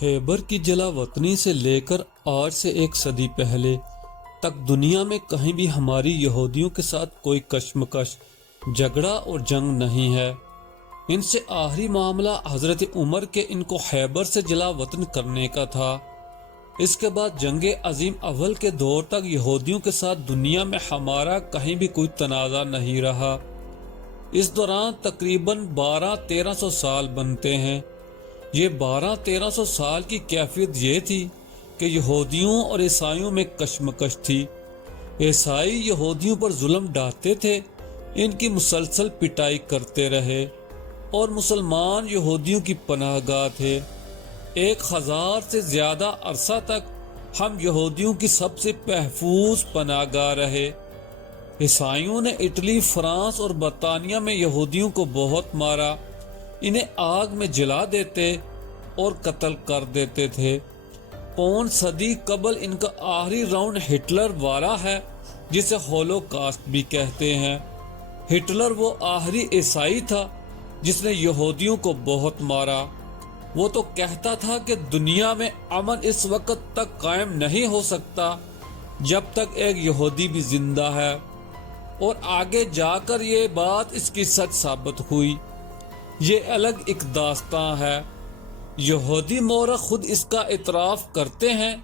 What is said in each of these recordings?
خیبر کی جلا وطنی سے لے کر آج سے 1 صدی پہلے تک دنیا میں کہیں بھی ہماری یہودیوں کے ساتھ کوئی کشمکش، جھگڑا اور جنگ نہیں ہے۔ ان سے آخری معاملہ حضرت عمر کے ان کو خیبر سے جلا وطن کرنے کا تھا۔ اس کے بعد جنگ عظیم اول کے دور تک یہودیوں کے ساتھ دنیا میں ہمارا کہیں بھی کوئی تنازع نہیں رہا۔ اس دوران تقریباً 1200-1300 سال بنتے ہیں۔ یہ 1200-1300 سال کی کیفیت یہ تھی کہ یہودیوں اور عیسائیوں میں کشمکش تھی۔ عیسائی یہودیوں پر ظلم ڈھاتے تھے، ان کی مسلسل پٹائی کرتے رہے، اور مسلمان یہودیوں کی پناہ گاہ تھے۔ 1000 سے زیادہ عرصہ تک ہم یہودیوں کی سب سے محفوظ پناہ گاہ رہے۔ عیسائیوں نے اٹلی، فرانس اور برطانیہ میں یہودیوں کو بہت مارا، انہیں آگ میں جلا دیتے اور قتل کر دیتے تھے۔ 5 صدی قبل ان کا آخری راؤنڈ ہٹلر والا ہے، جسے ہولوکاسٹ بھی کہتے ہیں۔ ہٹلر وہ آخری عیسائی تھا جس نے یہودیوں کو بہت مارا۔ وہ تو کہتا تھا کہ دنیا میں امن اس وقت تک قائم نہیں ہو سکتا جب تک ایک یہودی بھی زندہ ہے، اور آگے جا کر یہ بات اس کی سچ ثابت ہوئی۔ یہ الگ ایک داستان ہے۔ یہودی مورخ خود اس کا اعتراف کرتے ہیں۔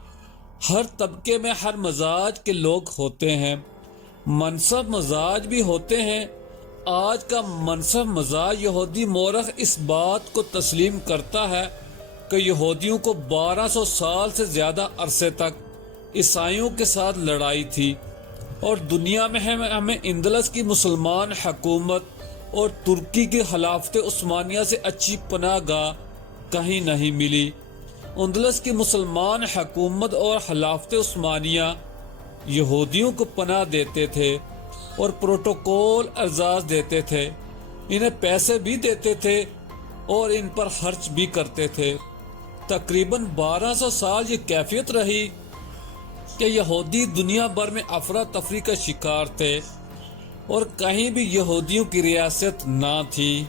ہر طبقے میں ہر مزاج کے لوگ ہوتے ہیں، منصب مزاج بھی ہوتے ہیں۔ آج کا منصب مزاج یہودی مورخ اس بات کو تسلیم کرتا ہے کہ یہودیوں کو 1200 سال سے زیادہ عرصے تک عیسائیوں کے ساتھ لڑائی تھی، اور دنیا میں ہمیں اندلس کی مسلمان حکومت اور ترکی کی خلافت عثمانیہ سے اچھی پناہ گاہ کہیں نہیں ملی۔ اندلس کی مسلمان حکومت اور خلافت عثمانیہ یہودیوں کو پناہ دیتے تھے اور پروٹوکول اعزاز دیتے تھے، انہیں پیسے بھی دیتے تھے اور ان پر خرچ بھی کرتے تھے۔ تقریباً 1200 سال یہ کیفیت رہی کہ یہودی دنیا بھر میں افراتفری کا شکار تھے، اور کہیں بھی یہودیوں کی ریاست نہ تھی۔